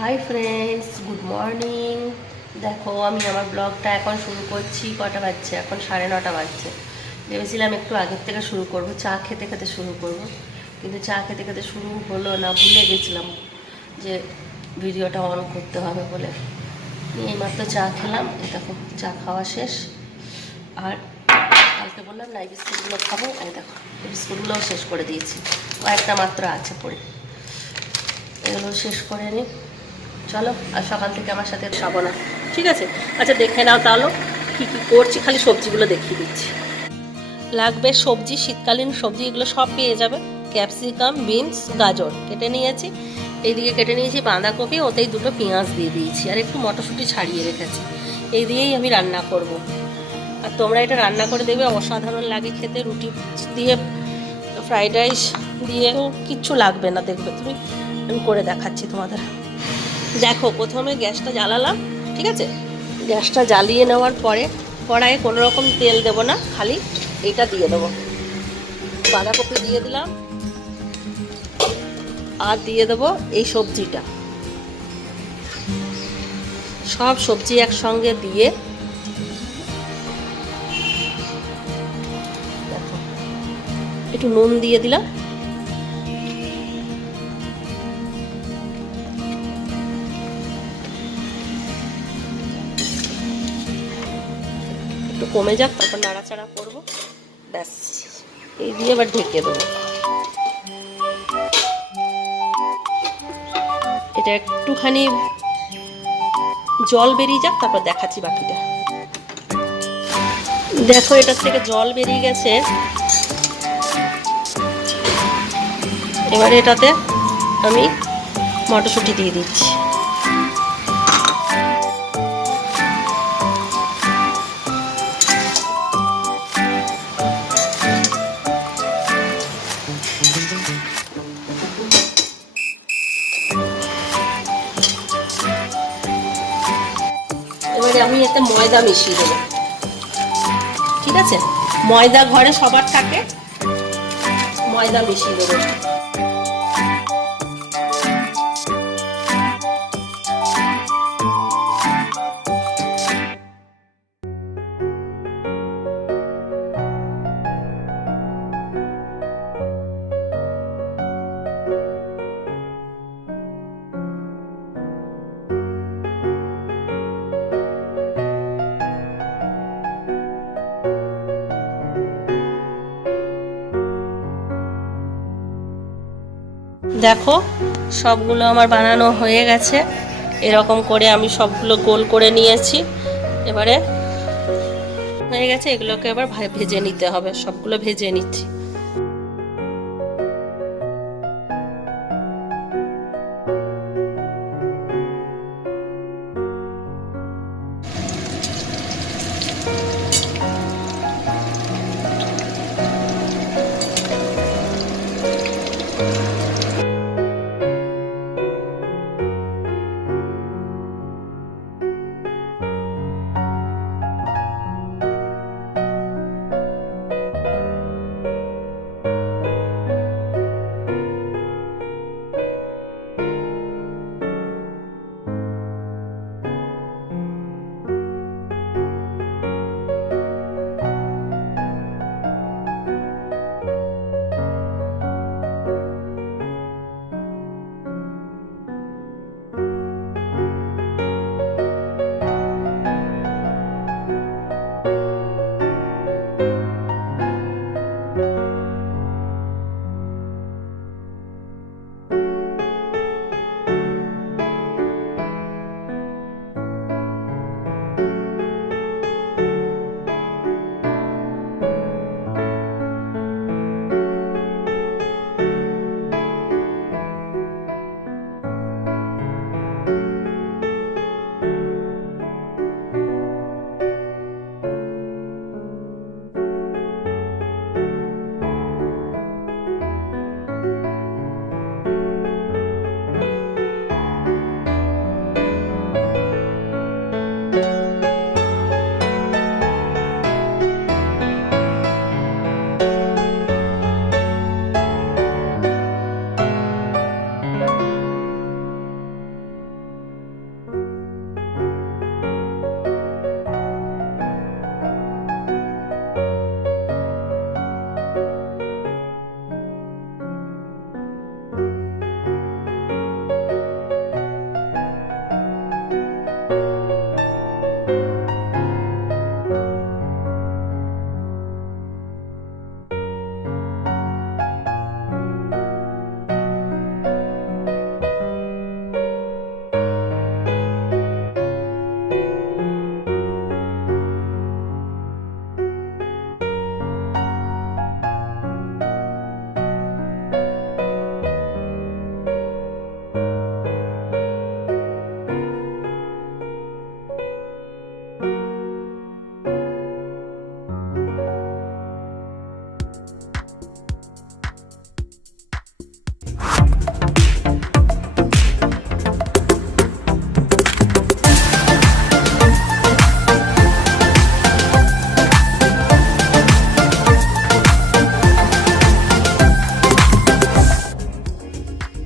Hi friends, good morning. দেখো আমি আমার ব্লগটা এখন শুরু করছি। কটা বাজছে? এখন 9:30 বাজছে। ভেবেছিলাম একটু আগের থেকে শুরু করব, চা খেতে খেতে শুরু করব, কিন্তু চা খেতে খেতে শুরু হলো না, ভুলে গেছিলাম যে ভিডিওটা অন করতে হবে বলে। এইমাত্র চা খেলাম, এই দেখো চা খাওয়া শেষ। আর কালকে বললাম না এই বিস্কুটগুলো খাবো, এই দেখো এই বিস্কুটগুলোও শেষ করে দিয়েছি, কয়েকটা মাত্র আছে পড়ে, এগুলো শেষ করে নিই। চলো, আর সকাল থেকে আমার সাথে খাবো না, ঠিক আছে? আচ্ছা দেখে নাও তাহলে কী কী করছি, খালি সবজিগুলো দেখিয়ে দিচ্ছি। লাগবে সবজি, শীতকালীন সবজি এগুলো সব পেয়ে যাবে। ক্যাপসিকাম, বিনস, গাজর কেটে নিয়েছি। এইদিকে কেটে নিয়েছি বাঁধাকপি, ওতেই দুটো পেঁয়াজ দিয়ে দিয়েছি, আর একটু মটরশুঁটি ছাড়িয়ে রেখেছি। এই দিয়েই আমি রান্না করব। আর তোমরা এটা রান্না করে দেবে, অসাধারণ লাগে খেতে। রুটি দিয়ে, ফ্রাইড রাইস দিয়েও কিচ্ছু লাগবে না, দেখবে তুমি। আমি করে দেখাচ্ছি তোমাদের। দেখো, প্রথমে গ্যাসটা জ্বালালাম, ঠিক আছে? গ্যাসটা জ্বালিয়ে নেওয়ার পরে কড়াইয়ে কোনো রকম তেল দেবো না, খালি এইটা দিয়ে দেবো। বাঁধাকপি দিয়ে দিলাম, আর দিয়ে দেবো এই সবজিটা। সব সবজি একসঙ্গে দিয়ে দেখো, একটু নুন দিয়ে দিলাম, একটু কমে যাক, তারপর নাড়াচাড়া করবো। ব্যাস, এই দিয়ে এবার ঢেকে দেবো। এটা একটুখানি জল বেরিয়ে যাক, তারপর দেখাচ্ছি বাকিটা। দেখো, এটার থেকে জল বেরিয়ে গেছে। এবারে এটাতে আমি মটরশুঁটি দিয়ে দিচ্ছি। এবারে আমি এতে ময়দা মিশিয়ে দেবো, ঠিক আছে? ময়দা ঘরে সবার থাকে, ময়দা মিশিয়ে দেবো। দেখো, সবগুলো আমার বানানো হয়ে গেছে। এরকম করে আমি সবগুলো গোল করে নিয়েছি। এবারে হয়ে গেছে, এগুলোকে এবার ভেজে নিতে হবে। সবগুলো ভেজে নিচ্ছি।